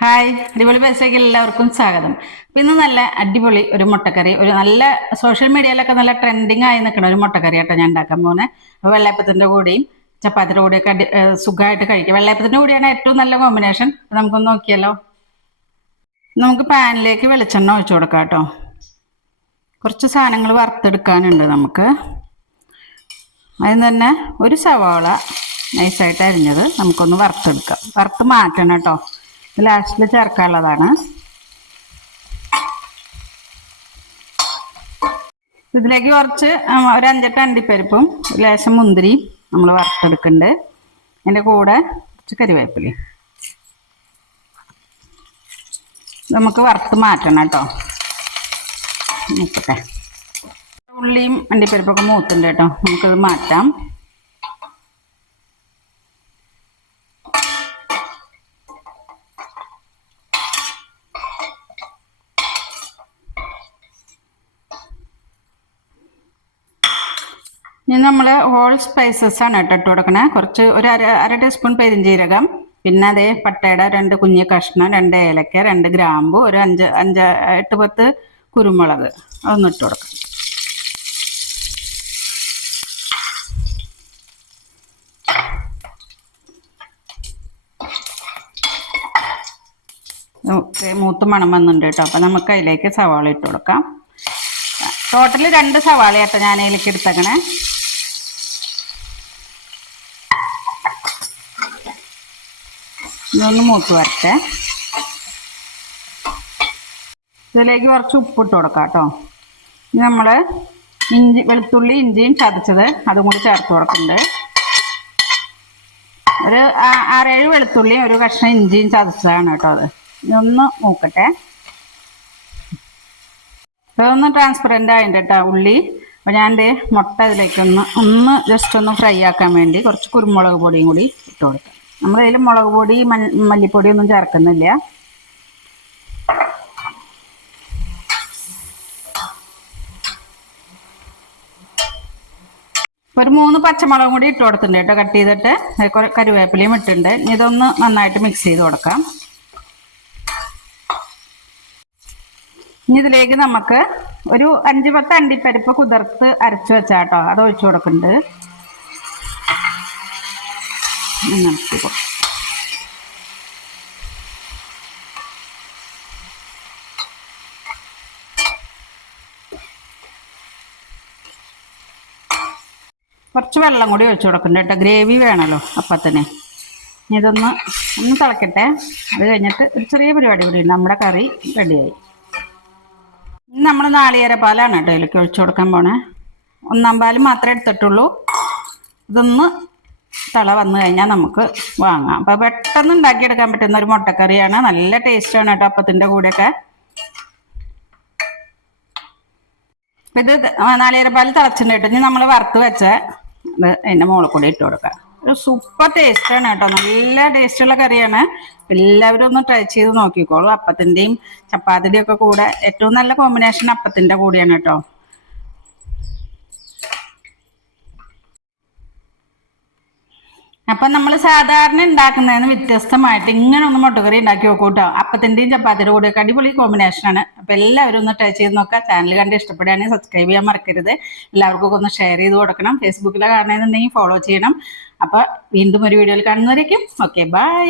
Hi, അടിപൊളി പൈസയ്ക്ക് എല്ലാവർക്കും സ്വാഗതം. ഇന്ന് നല്ല അടിപൊളി ഒരു മുട്ടക്കറി, ഒരു നല്ല സോഷ്യൽ മീഡിയയിലൊക്കെ നല്ല ട്രെൻഡിങ് ആയി നിൽക്കുന്ന ഒരു മുട്ടക്കറി ആട്ടോ ഞാൻ ഉണ്ടാക്കാൻ പോകുന്നത്. അപ്പോൾ വെള്ളയപ്പത്തിൻ്റെ കൂടെയും ചപ്പാത്തിയുടെ കൂടെയൊക്കെ സുഖമായിട്ട് കഴിക്കും. വെള്ളയപ്പത്തിൻ്റെ കൂടെയാണ് ഏറ്റവും നല്ല കോമ്പിനേഷൻ. നമുക്കൊന്ന് നോക്കിയാലോ. നമുക്ക് പാനിലേക്ക് വെളിച്ചെണ്ണ ഒഴിച്ചു കൊടുക്കാം കേട്ടോ. കുറച്ച് സാധനങ്ങൾ വറുത്തെടുക്കാനുണ്ട് നമുക്ക്. അതിന് തന്നെ ഒരു സവാള നൈസായിട്ട് അരിഞ്ഞത് നമുക്കൊന്ന് വറുത്തെടുക്കാം. വറുത്ത് മാറ്റണം കേട്ടോ. ലാസ്റ്റിൽ ചേർക്കാനുള്ളതാണ്. ഇതിലേക്ക് കുറച്ച് ഒരു 5-8 അണ്ടിപ്പരിപ്പും ലേശം മുന്തിരിയും നമ്മൾ വറുത്തെടുക്കുന്നുണ്ട്. അതിൻ്റെ കൂടെ കുറച്ച് കരിവേപ്പിലയും നമുക്ക് വറുത്ത് മാറ്റണം കേട്ടോ. നോക്കട്ടെ, ഉള്ളിയും അണ്ടിപ്പരിപ്പൊക്കെ മൂത്തുണ്ട് കേട്ടോ. നമുക്കത് മാറ്റാം. ഇനി നമ്മൾ ഹോൾ സ്പൈസസ് ആണ് കേട്ടോ ഇട്ട് കൊടുക്കണേ. കുറച്ച് ഒരു അര ടീസ്പൂൺ പെരിഞ്ജീരകം, പിന്നെ അതേ പട്ടയുടെ 2 കുഞ്ഞ് കഷ്ണം, 2 ഏലക്ക, 2 ഗ്രാമ്പു, ഒരു 8-10 കുരുമുളക്, അതൊന്ന് ഇട്ട് കൊടുക്കാം. മൂത്ത് മണം വന്നിട്ടുണ്ട് കേട്ടോ. അപ്പം നമുക്ക് അതിലേക്ക് സവാള ഇട്ട് കൊടുക്കാം. ടോട്ടൽ 2 സവാള കേട്ടോ ഞാൻ അതിലേക്ക് എടുത്തേക്കണേ. ഇതൊന്ന് മൂത്ത് വരട്ടെ. ഇതിലേക്ക് കുറച്ച് ഉപ്പിട്ട് കൊടുക്കാം കേട്ടോ. ഇനി നമ്മൾ വെളുത്തുള്ളി ഇഞ്ചിയും ചതച്ചത് അതും കൂടി ചേർത്ത് കൊടുക്കുന്നുണ്ട്. ഒരു 6-7 വെളുത്തുള്ളിയും ഒരു കഷ്ണം ഇഞ്ചിയും ചതച്ചതാണ് കേട്ടോ അത്. ഇതൊന്ന് നോക്കട്ടെ. ഇതൊന്ന് ട്രാൻസ്പെറൻ്റ് ആയിട്ട് കേട്ടോ ഉള്ളി. അപ്പോൾ ഞാൻ എൻ്റെ മുട്ട ഇതിലേക്കൊന്ന് ജസ്റ്റ് ഒന്ന് ഫ്രൈ ആക്കാൻ വേണ്ടി കുറച്ച് കുരുമുളക് പൊടിയും കൂടി ഇട്ട് കൊടുക്കാം. നമ്മളതിൽ മുളക് പൊടി മല്ലിപ്പൊടിയൊന്നും ചേർക്കുന്നില്ല. ഒരു 3 പച്ചമുളകും കൂടി ഇട്ട് കൊടുത്തിട്ടുണ്ട് കേട്ടോ, കട്ട് ചെയ്തിട്ട്. കറിവേപ്പിലയും ഇട്ടിട്ടുണ്ട്. ഇതൊന്ന് നന്നായിട്ട് മിക്സ് ചെയ്ത് കൊടുക്കാം. ഇനി ഇതിലേക്ക് നമുക്ക് ഒരു 5-10 അണ്ടിപ്പരിപ്പ് കുതിർത്ത് അരച്ച് വെച്ചാട്ടോ അത് ഒഴിച്ചു കൊടുക്കുന്നുണ്ട്. കുറച്ച് വെള്ളം കൂടി ഒഴിച്ചു കൊടുക്കുന്നുണ്ട് കേട്ടോ. ഗ്രേവി വേണമല്ലോ അപ്പത്തിന്. ഇതൊന്ന് തിളക്കട്ടെ. അത് കഴിഞ്ഞിട്ട് ഒരു ചെറിയ പരിപാടി കൂടി ഉണ്ട്. നമ്മുടെ കറി റെഡിയായി. നമ്മൾ നാളികേരപ്പാലാണ് കേട്ടോ ഇതിലേക്ക് ഒഴിച്ചു കൊടുക്കാൻ പോണേ. 1-ാം പാല് മാത്രമേ എടുത്തിട്ടുള്ളൂ. ഇതൊന്ന് തിള വന്നു കഴിഞ്ഞാൽ നമുക്ക് വാങ്ങാം. അപ്പോൾ പെട്ടെന്ന് ഉണ്ടാക്കിയെടുക്കാൻ പറ്റുന്ന ഒരു മുട്ടക്കറിയാണ്. നല്ല ടേസ്റ്റാണ് കേട്ടോ അപ്പത്തിൻ്റെ കൂടെയൊക്കെ. അപ്പം ഇത് നാളികേരപ്പാൽ തിളച്ചിട്ടുണ്ട് കേട്ടോ. ഇനി നമ്മൾ വറുത്ത് വെച്ച ഇത് അതിൻ്റെ മുകളിൽ കൂടി ഇട്ട് കൊടുക്കാം. ഒരു സൂപ്പർ ടേസ്റ്റാണ് കേട്ടോ. നല്ല ടേസ്റ്റുള്ള കറിയാണ്. എല്ലാവരും ഒന്ന് ട്രൈ ചെയ്ത് നോക്കിക്കോളൂ. അപ്പത്തിൻ്റെയും ചപ്പാത്തിൻ്റെയും ഒക്കെ കൂടെ ഏറ്റവും നല്ല കോമ്പിനേഷൻ അപ്പത്തിൻ്റെ കൂടെയാണ് കേട്ടോ. അപ്പം നമ്മൾ സാധാരണ ഉണ്ടാക്കുന്നതിന് വ്യത്യസ്തമായിട്ട് ഇങ്ങനെ ഒന്ന് മുട്ടക്കറി ഉണ്ടാക്കി നോക്കൂ കേട്ടോ. അപ്പത്തിൻ്റെയും ചപ്പാത്തിയുടെ കൂടെയൊക്കെ അടിപൊളി കോമ്പിനേഷനാണ്. അപ്പം എല്ലാവരും ഒന്ന് ട്രൈ ചെയ്ത് നോക്കുക. ചാനൽ കണ്ട് ഇഷ്ടപ്പെടുകയാണെങ്കിൽ സബ്സ്ക്രൈബ് ചെയ്യാൻ മറക്കരുത്. എല്ലാവർക്കും ഒന്ന് ഷെയർ ചെയ്ത് കൊടുക്കണം. ഫേസ്ബുക്കിൽ കാണണമെന്നുണ്ടെങ്കിൽ ഫോളോ ചെയ്യണം. അപ്പോൾ വീണ്ടും ഒരു വീഡിയോയിൽ കാണുന്നവരേക്കും ഓക്കെ, ബൈ.